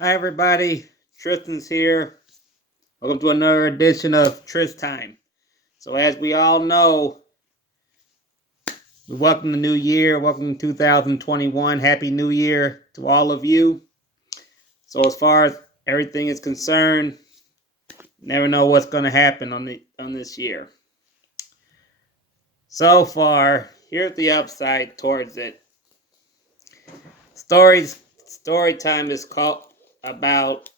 Hi, everybody. Tristan's here. Welcome to another edition of Trist Time. So, as we all know, we welcome the new year. Welcome 2021. Happy New Year to all of you. So, as far as everything is concerned, never know what's going to happen on this year. So far, here's the upside towards it. Story time is called about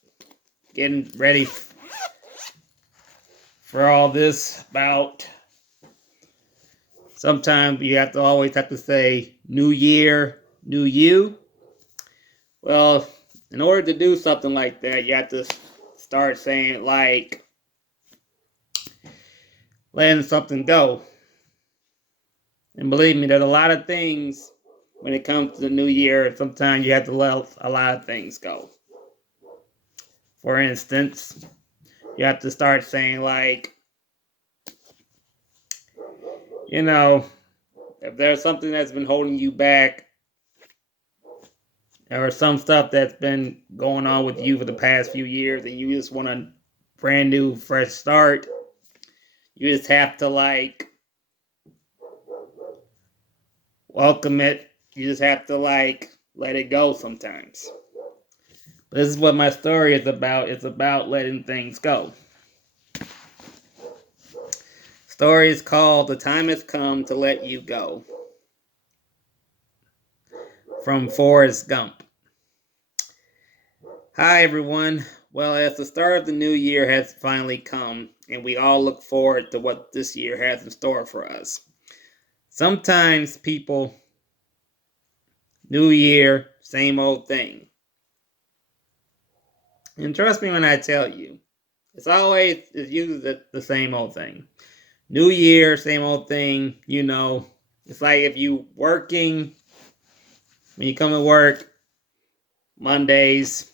getting ready for all this. About sometimes you always have to say new year, new you. Well, in order to do something like that, you have to start saying like letting something go. And believe me, there's a lot of things when it comes to the new year. Sometimes you have to let a lot of things go. For instance, you have to start saying like, if there's something that's been holding you back, or some stuff that's been going on with you for the past few years, and you just want a brand new, fresh start, you just have to like welcome it. You just have to like let it go sometimes. This is what my story is about. It's about letting things go. Story is called "The Time Has Come to Let You Go," from Forrest Gump. Hi everyone. Well, as the start of the new year has finally come, and we all look forward to what this year has in store for us. Sometimes people, new year, same old thing. And trust me when I tell you, it's usually the same old thing. New year, same old thing, It's like if you working, when you come to work, Mondays,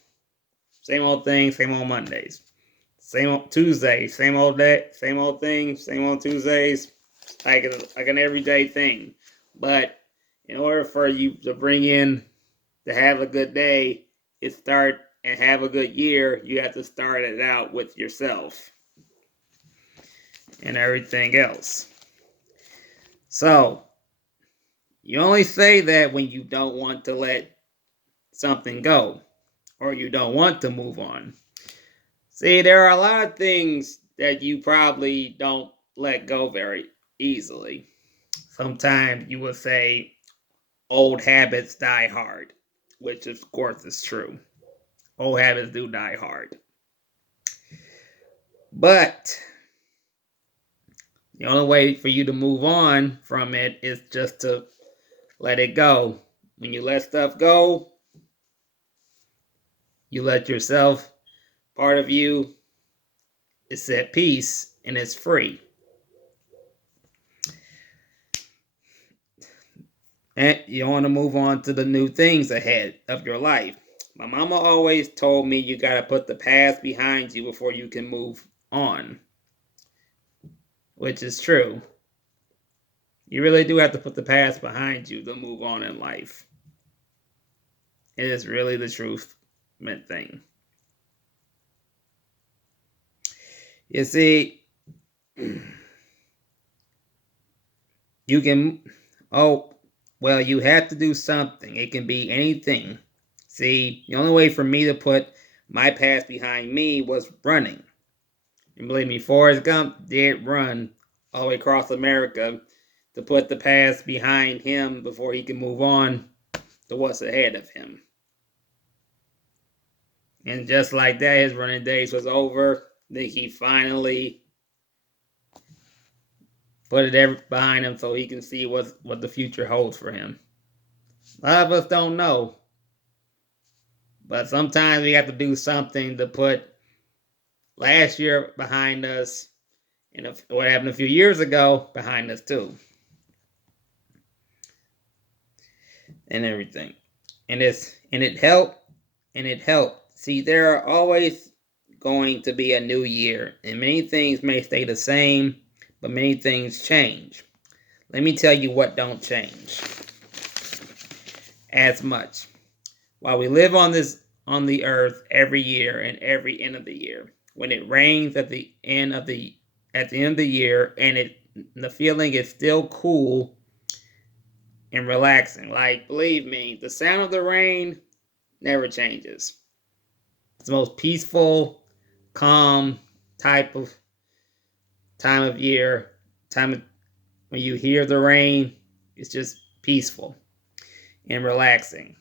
same old thing, same old Mondays. Same old Tuesdays, same old day, same old thing, same old Tuesdays, like an everyday thing. But in order for you to have a good day, and have a good year, you have to start it out with yourself and everything else. So, you only say that when you don't want to let something go or you don't want to move on. See, there are a lot of things that you probably don't let go very easily. Sometimes you will say old habits die hard, which of course is true. Old habits do die hard. But the only way for you to move on from it is just to let it go. When you let stuff go, you let yourself, part of you, is at peace and it's free. And you want to move on to the new things ahead of your life. My mama always told me you got to put the past behind you before you can move on, which is true. You really do have to put the past behind you to move on in life. It is really the truth meant thing. You see, you can, you have to do something. It can be anything. See, the only way for me to put my past behind me was running. And believe me, Forrest Gump did run all the way across America to put the past behind him before he can move on to what's ahead of him. And just like that, his running days was over. Then he finally put it behind him so he can see what the future holds for him. A lot of us don't know. But sometimes we have to do something to put last year behind us and what happened a few years ago behind us too. And everything. And it helped. See, there are always going to be a new year, and many things may stay the same, but many things change. Let me tell you what don't change as much. While we live on on the earth every year and every end of the year. When it rains at the end of the year and the feeling is still cool and relaxing. Like, believe me, the sound of the rain never changes. It's the most peaceful, calm type of time of year. When you hear the rain, it's just peaceful and relaxing.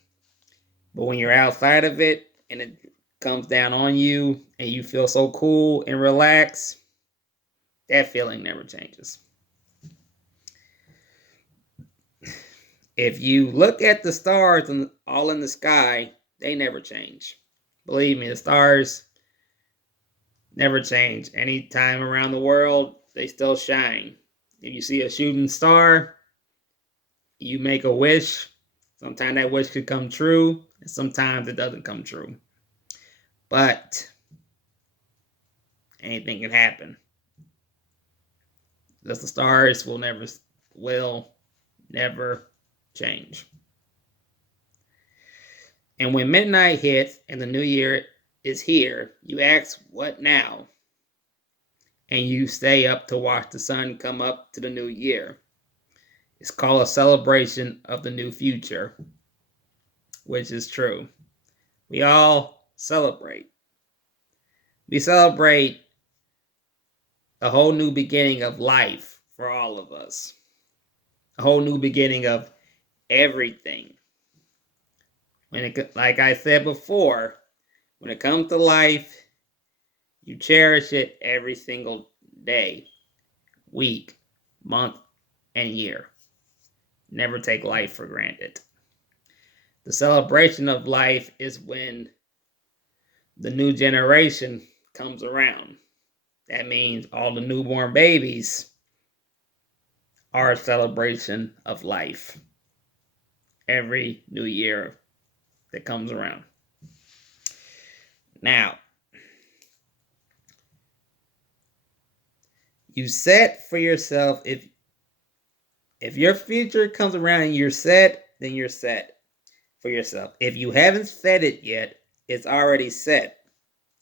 But when you're outside of it and it comes down on you and you feel so cool and relaxed, that feeling never changes. If you look at the stars and all in the sky, they never change. Believe me, the stars never change. Any time around the world, they still shine. If you see a shooting star, you make a wish. Sometimes that wish could come true, and sometimes it doesn't come true. But anything can happen. Just the stars will never change. And when midnight hits and the new year is here, you ask, what now? And you stay up to watch the sun come up to the new year. It's called a celebration of the new future, which is true. We all celebrate. We celebrate a whole new beginning of life for all of us. A whole new beginning of everything. Like I said before, when it comes to life, you cherish it every single day, week, month, and year. Never take life for granted. The celebration of life is when the new generation comes around. That means all the newborn babies are a celebration of life every new year that comes around. Now, you set for yourself, if your future comes around and you're set, then you're set for yourself. If you haven't set it yet, it's already set.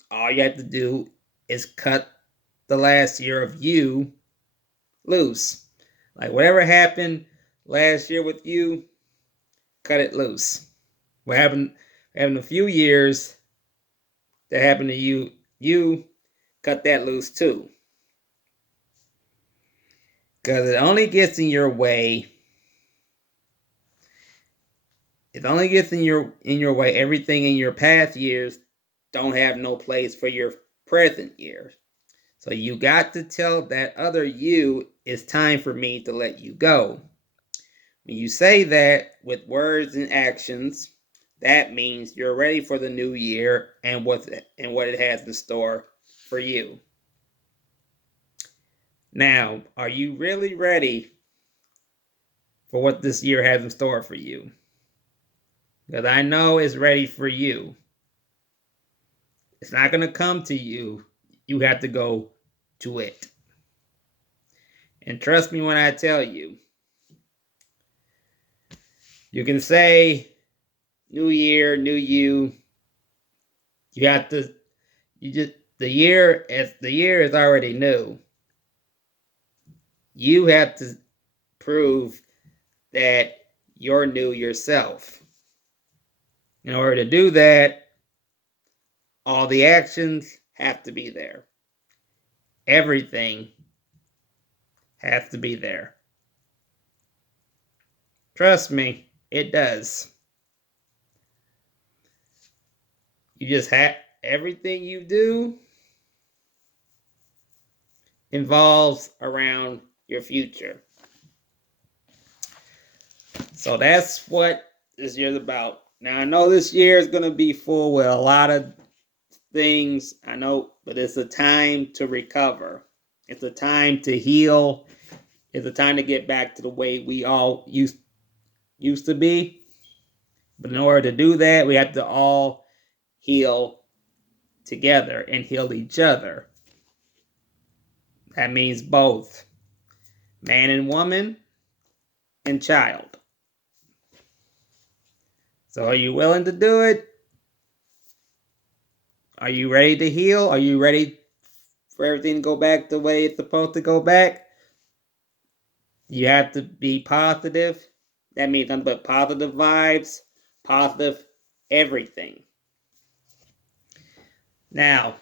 All you have to do is cut the last year of you loose. Like whatever happened last year with you, cut it loose. What happened in a few years that happened to you cut that loose too. Because it only gets in your way. It only gets in your way. Everything in your past years don't have no place for your present years. So you got to tell that other you, it's time for me to let you go. When you say that with words and actions, that means you're ready for the new year and what it has in store for you. Now, are you really ready for what this year has in store for you? Because I know it's ready for you. It's not going to come to you. You have to go to it. And trust me when I tell you. You can say, new year, new you. The year is already new. You have to prove that you're new yourself. In order to do that, all the actions have to be there. Everything has to be there. Trust me, it does. You just have everything you do involves around your future. So that's what this year's about. Now I know this year is going to be full with a lot of things, I know, but it's a time to recover. It's a time to heal. It's a time to get back to the way we all used to be. But in order to do that, we have to all heal together and heal each other. That means both man and woman and child. So are you willing to do it? Are you ready to heal? Are you ready for everything to go back the way it's supposed to go back? You have to be positive. That means nothing but positive vibes, positive everything. Now,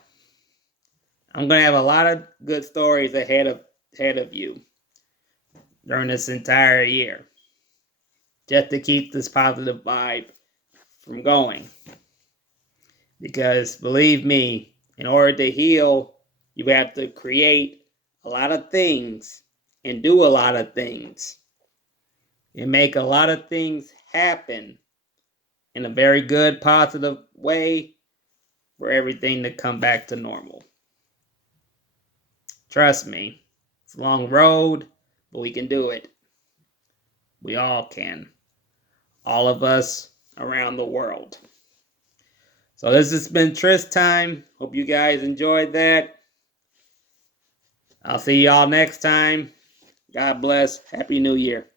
I'm going to have a lot of good stories ahead of you during this entire year, just to keep this positive vibe from going. Because believe me, in order to heal, you have to create a lot of things and do a lot of things and make a lot of things happen in a very good, positive way for everything to come back to normal. Trust me, it's a long road, but we can do it. We all can. All of us around the world. So this has been Tryst time. Hope you guys enjoyed that. I'll see y'all next time. God bless. Happy New Year.